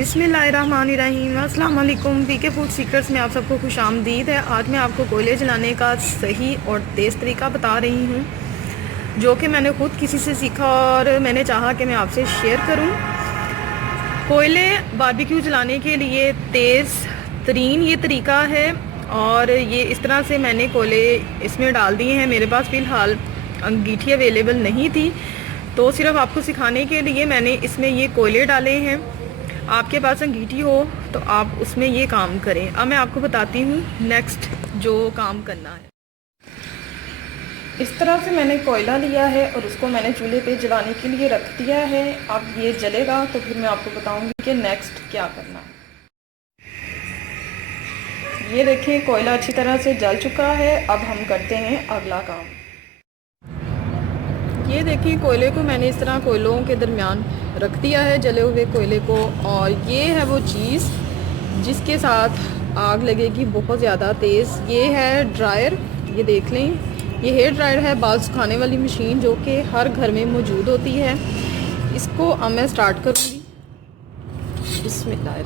बिस्मिल्लाहिर्रहमानिर्रहीम। अस्सलाम वालेकुम। पीके फूड सीक्रेट्स में आप सबको खुशामदीद है। आज मैं आपको कोयले जलाने का सही और तेज़ तरीका बता रही हूँ, जो कि मैंने ख़ुद किसी से सीखा और मैंने चाहा कि मैं आपसे शेयर करूँ। कोयले बारबेक्यू जलाने के लिए तेज़ तरीन ये तरीका है, और ये इस तरह से मैंने कोयले इसमें डाल दिए हैं। मेरे पास फ़िलहाल अंगीठी अवेलेबल नहीं थी, तो सिर्फ आपको सिखाने के लिए मैंने इसमें ये कोयले डाले हैं। आपके पास अंगीठी हो तो आप उसमें ये काम करें। अब मैं आपको बताती हूँ नेक्स्ट जो काम करना है। इस तरह से मैंने कोयला लिया है और उसको मैंने चूल्हे पे जलाने के लिए रख दिया है। अब ये जलेगा तो फिर मैं आपको बताऊँगी कि नेक्स्ट क्या करना है। ये देखें, कोयला अच्छी तरह से जल चुका है। अब हम करते हैं अगला काम। ये देखिए, कोयले को मैंने इस तरह कोयलों के दरमियान रख दिया है, जले हुए कोयले को, और ये है वो चीज़ जिसके साथ आग लगेगी बहुत ज़्यादा तेज़। ये है ड्रायर, ये देख लें, ये हेयर ड्रायर है, बाल सुखाने वाली मशीन जो कि हर घर में मौजूद होती है। इसको अब मैं स्टार्ट करूँगी। बिस्मिल्लाह।